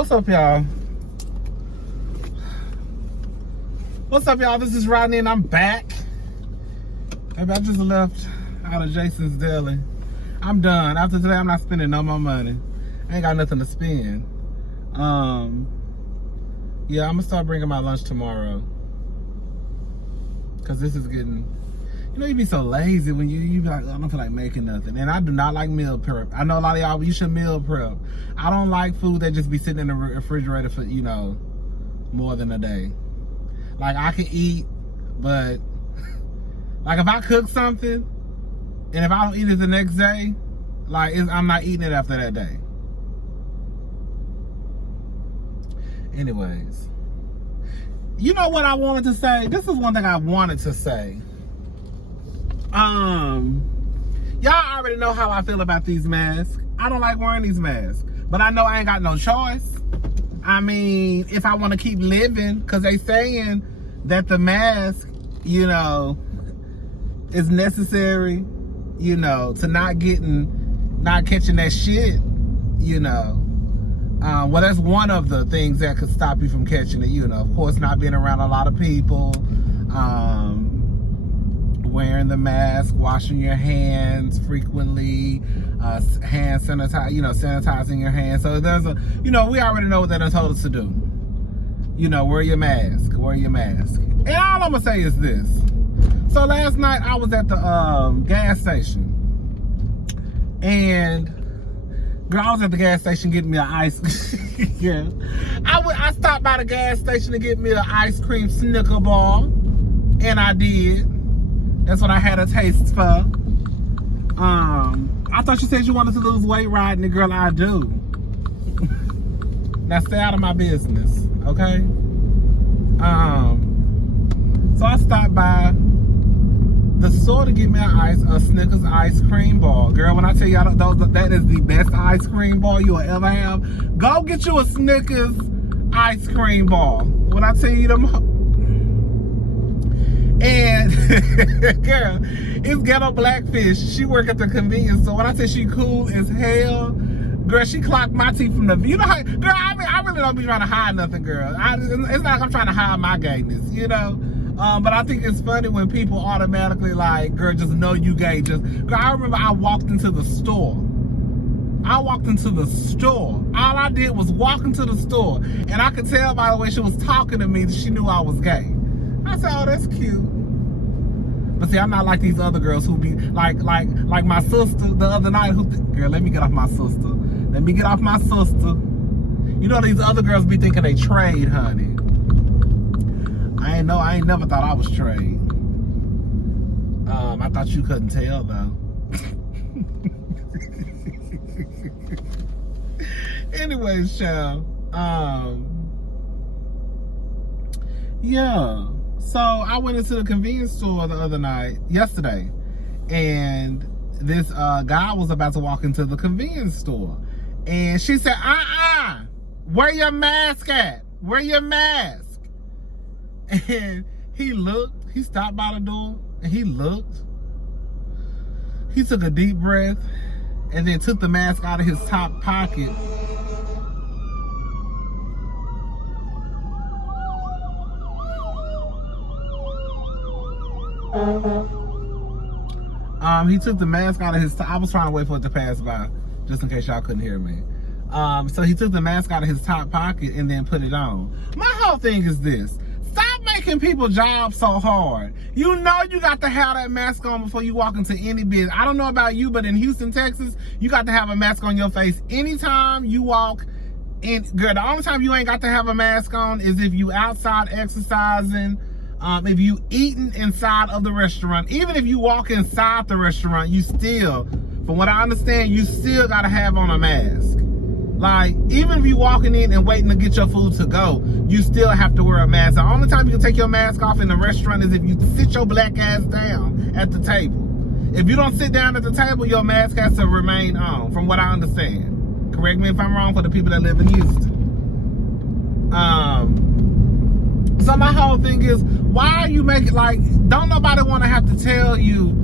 What's up, y'all? What's up, y'all? This is Rodney, and I'm back. Maybe I just left out of Jason's Deli. I'm done. After today, I'm not spending no more money. I ain't got nothing to spend. Yeah, I'm gonna start bringing my lunch tomorrow. Cause this is getting, you know, you be so lazy when you be like, oh, I don't feel like making nothing. And I do not like meal prep. I know a lot of y'all, you should meal prep. I don't like food that just be sitting in the refrigerator for, you know, more than a day. Like, I can eat, but like if I cook something and if I don't eat it the next day, like I'm not eating it after that day. Anyways, you know what I wanted to say? This is one thing I wanted to say. Y'all already know how I feel about these masks. I don't like wearing these masks, but I know I ain't got no choice. I mean, if I want to keep living, because they saying that the mask, you know, is necessary, you know, to not catching that shit, you know. Well, that's one of the things that could stop you from catching it, you know. Of course, not being around a lot of people, wearing the mask, washing your hands frequently, hand sanitize, you know, sanitizing your hands. So there's a, you know, we already know what they done told us to do. You know, wear your mask, wear your mask. And all I'm gonna say is this. So last night I was at the gas station, and girl, I was at the gas station getting me an ice. Yeah, I stopped by the gas station to get me an ice cream Snicker bar, and I did. That's what I had a taste for. I thought you said you wanted to lose weight, Rodney. Girl, I do. Now stay out of my business, okay? So I stopped by the store to get me a Snickers ice cream bar. Girl, when I tell y'all that is the best ice cream bar you'll ever have, go get you a Snickers ice cream bar. When I tell you them, and girl, it's Ghetto Blackfish. She work at the convenience store. When I say she cool as hell, girl, she clocked my teeth from the, you know how, girl, I mean, I really don't be trying to hide nothing, girl. It's not like I'm trying to hide my gayness, you know? But I think it's funny when people automatically like, girl, just know you gay. Girl, I remember I walked into the store. All I did was walk into the store. And I could tell by the way she was talking to me that she knew I was gay. I said, oh, that's cute. But see, I'm not like these other girls who be like my sister the other night who, girl, let me get off my sister. Let me get off my sister. You know these other girls be thinking they trade, honey. I ain't never thought I was trade. I thought you couldn't tell though. Anyways, child. Yeah. So I went into the convenience store yesterday, and this guy was about to walk into the convenience store, and she said, where your mask at? Where your mask? And he looked, he stopped by the door, and he looked. He took a deep breath, and then took the mask out of his top pocket. He took the mask out of his, I was trying to wait for it to pass by, just in case y'all couldn't hear me. So he took the mask out of his top pocket and then put it on. My whole thing is this. Stop making people's jobs so hard. You know you got to have that mask on before you walk into any business. I don't know about you, but in Houston, Texas, you got to have a mask on your face anytime you walk in. Girl, the only time you ain't got to have a mask on is if you outside exercising, if you eating inside of the restaurant. Even if you walk inside the restaurant, you still, from what I understand, you still got to have on a mask. Like, even if you walking in and waiting to get your food to go, you still have to wear a mask. The only time you can take your mask off in the restaurant is if you sit your black ass down at the table. If you don't sit down at the table, your mask has to remain on, from what I understand. Correct me if I'm wrong for the people that live in Houston. So my whole thing is, why are you making, like, don't nobody want to have to tell you,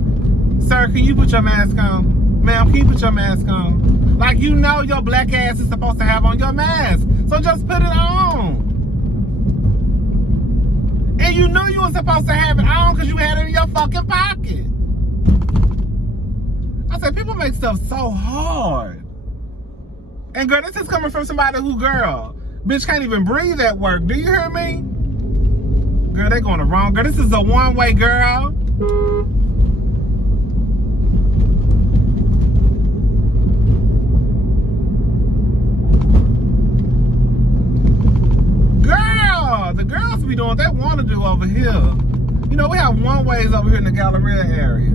sir, can you put your mask on? Ma'am, can you put your mask on? Like, you know your black ass is supposed to have on your mask. So just put it on. And you knew you were supposed to have it on because you had it in your fucking pocket. I said, people make stuff so hard. And girl, this is coming from somebody who, girl, bitch can't even breathe at work. Do you hear me? Girl, they going the wrong. Girl, this is a one-way, girl. Girl, the girls be doing what they want to do over here. You know, we have one-ways over here in the Galleria area.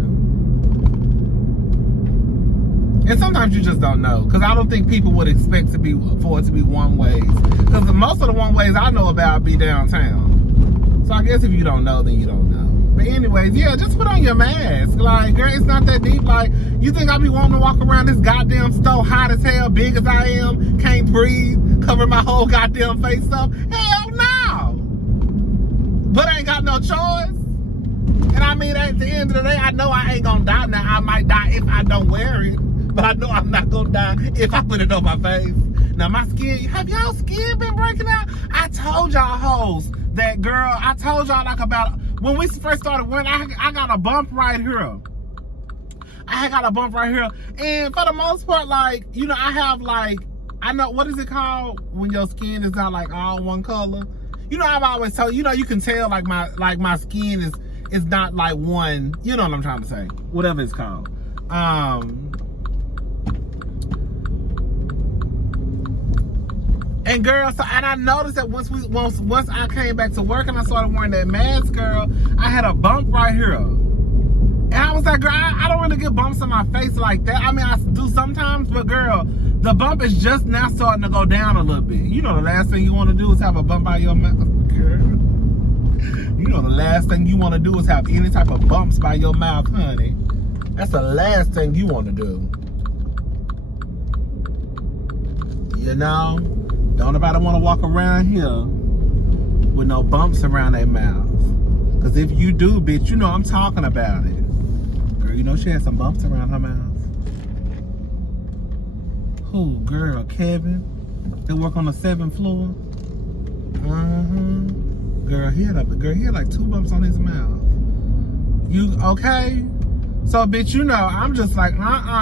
And sometimes you just don't know, because I don't think people would expect for it to be one-ways. Because most of the one-ways I know about be downtown. So I guess if you don't know, then you don't know. But anyways, yeah, just put on your mask. Like, girl, it's not that deep. Like, you think I be wanting to walk around this goddamn store hot as hell, big as I am, can't breathe, cover my whole goddamn face up? Hell no! But I ain't got no choice. And I mean, at the end of the day, I know I ain't gonna die. Now, I might die if I don't wear it. But I know I'm not gonna die if I put it on my face. Now, my skin, have y'all skin been breaking out? I told y'all hoes that, girl, I told y'all like about, when we first started wearing, I got a bump right here. I got a bump right here. And for the most part, like, you know, I have like, I know, what is it called when your skin is not like all one color? You know, I've always told you know, you can tell like my skin is not like one, you know what I'm trying to say, whatever it's called. And girl, so, and I noticed that once I came back to work and I started wearing that mask, girl, I had a bump right here. And I was like, girl, I don't really get bumps on my face like that. I mean, I do sometimes, but girl, the bump is just now starting to go down a little bit. You know, the last thing you want to do is have a bump by your mouth, girl. You know, the last thing you want to do is have any type of bumps by your mouth, honey. That's the last thing you want to do. You know? Don't nobody want to walk around here with no bumps around their mouth. Because if you do, bitch, you know I'm talking about it. Girl, you know she had some bumps around her mouth. Who, girl? Kevin? They work on the 7th floor? Girl, he had like 2 bumps on his mouth. You okay? So, bitch, you know, I'm just like,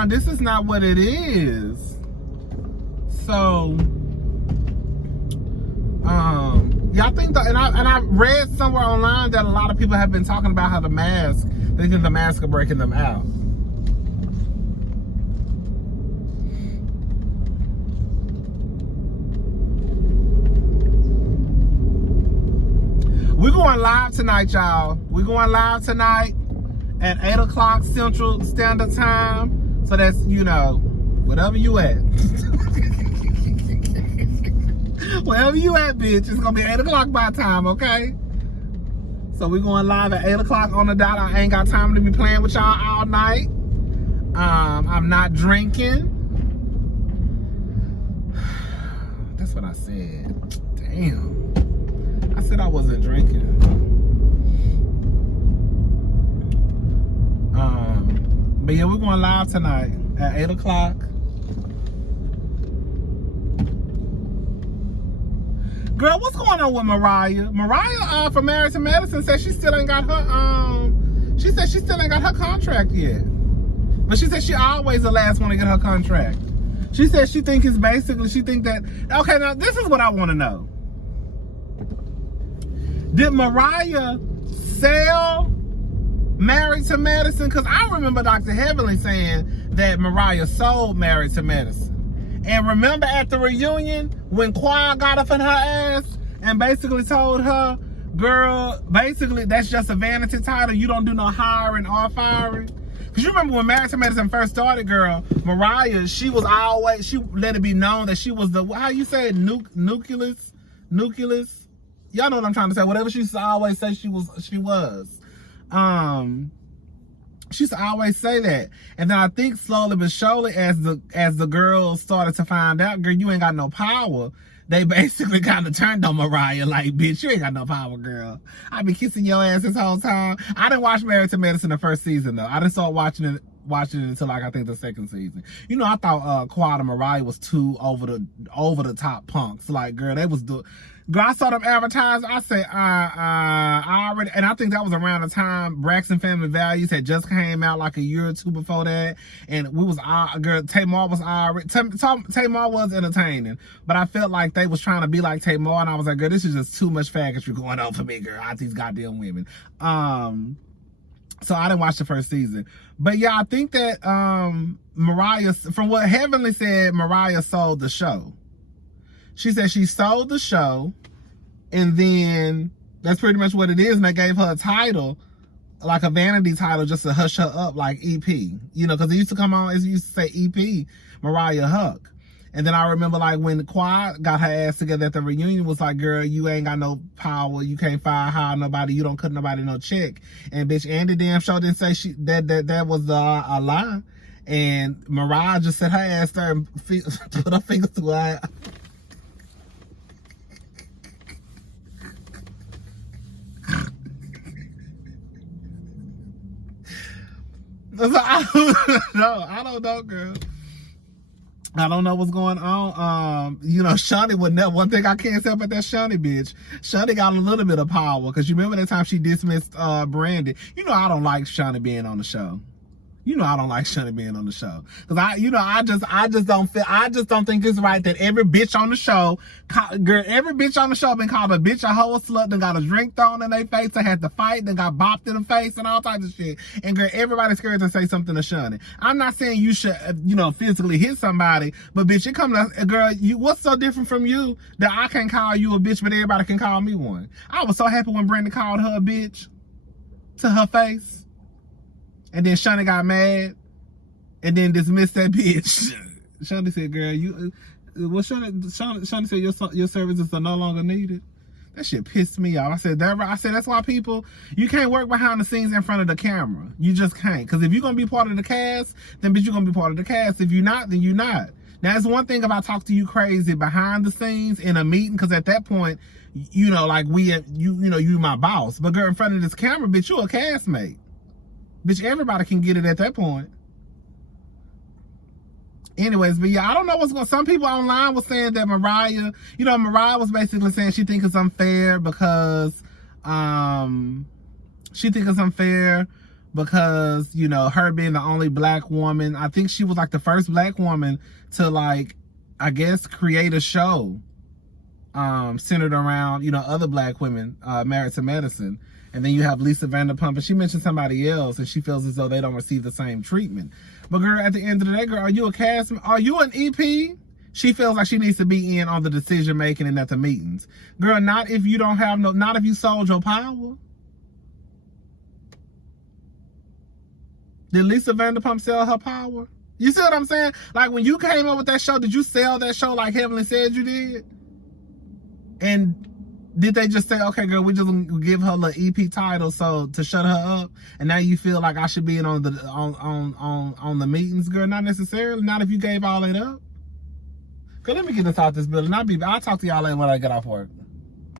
this is not what it is. So, y'all think that, and I read somewhere online that a lot of people have been talking about how the mask, they think the mask are breaking them out. We're going live tonight, y'all. We're going live tonight at 8 o'clock Central Standard Time. So that's, you know, whatever you at. Wherever you at, bitch, it's gonna be 8 o'clock by time, okay? So we're going live at 8 o'clock on the dot. I ain't got time to be playing with y'all all night. I'm not drinking. That's what I said. Damn. I said I wasn't drinking. But yeah, we're going live tonight at 8 o'clock. Girl, what's going on with Mariah? Mariah from Married to Medicine said she still ain't got her she said she still ain't got her contract yet. But she said she always the last one to get her contract. She said she think that, okay, now this is what I want to know. Did Mariah sell Married to Medicine? Because I remember Dr. Heavenly saying that Mariah sold Married to Medicine. And remember at the reunion when Qua got up in her ass and basically told her, girl, basically that's just a vanity title. You don't do no hiring or firing. Because you remember when Married to Medicine first started, girl, Mariah, she let it be known that she was the, how you say it, nucleus? Y'all know what I'm trying to say. Whatever she used to always say she was. She used to always say that. And then I think slowly but surely as the girls started to find out, girl, you ain't got no power, they basically kind of turned on Mariah like, bitch, you ain't got no power, girl. I been kissing your ass this whole time. I didn't watch Married to Medicine the first season, though. I didn't start watching it watching it until like I think the second season. You know, I thought Quad and Mariah was too over the top punks. Like, girl, they was girl, I saw them advertise. I said, I already, and I think that was around the time Braxton Family Values had just came out like a year or two before that. And we was, girl, Tamar was already, Tamar was entertaining, but I felt like they was trying to be like Tamar, and I was like, girl, this is just too much faggotry going on for me, girl. I these goddamn women. So I didn't watch the first season. But yeah, I think that Mariah, from what Heavenly said, Mariah sold the show. She said she sold the show, and then that's pretty much what it is. And they gave her a title, like a vanity title, just to hush her up, like EP. You know, because it used to come on, it used to say EP, Mariah Huq. And then I remember, like, when Quad got her ass together at the reunion, was like, girl, you ain't got no power. You can't hire nobody. You don't cut nobody no check. And bitch, Andy damn sure didn't say that was a lie. And Mariah just said her ass there and put her fingers to her. So I don't know, girl. I don't know what's going on. You know, Shawty would never. One thing I can't say about that Shawty bitch. Shawty got a little bit of power, because you remember that time she dismissed Brandy. You know, I don't like Shawty being on the show. You know, I don't like Shawty being on the show, because I just don't think it's right that every bitch on the show, girl, every bitch on the show been called a bitch, a hoe, a slut, then got a drink thrown in their face, they had to fight, then got bopped in the face and all types of shit. And girl, everybody's scared to say something to Shawty. I'm not saying you should, you know, physically hit somebody, but bitch, it come to, girl, what's so different from you that I can't call you a bitch, but everybody can call me one? I was so happy when Brandy called her a bitch to her face. And then Shawty got mad and then dismissed that bitch. Shawty said, girl, Shawty said your services are no longer needed. That shit pissed me off. I said, that's why people, you can't work behind the scenes in front of the camera. You just can't. Because if you're going to be part of the cast, then bitch, you're going to be part of the cast. If you're not, then you're not. Now, it's one thing if I talk to you crazy behind the scenes in a meeting, because at that point, you know, like you my boss. But girl, in front of this camera, bitch, you a castmate. Bitch, everybody can get it at that point. Anyways, but yeah, I don't know what's going on. Some people online were saying that Mariah was basically saying she thinks it's unfair because, you know, her being the only black woman. I think she was like the first black woman to, like, I guess, create a show centered around, you know, other black women married to medicine. And then you have Lisa Vanderpump, and she mentioned somebody else, and she feels as though they don't receive the same treatment. But girl, at the end of the day, girl, are you a cast? Are you an EP? She feels like she needs to be in on the decision making and at the meetings. Girl, not if you don't have not if you sold your power. Did Lisa Vanderpump sell her power? You see what I'm saying? Like, when you came up with that show, did you sell that show like Heavenly said you did? And did they just say, okay, girl, we just gonna give her the EP title so to shut her up, and now you feel like I should be in on the meetings? Girl, not necessarily. Not if you gave all that up. Girl, let me get inside this building. I'll talk to y'all later when I get off work.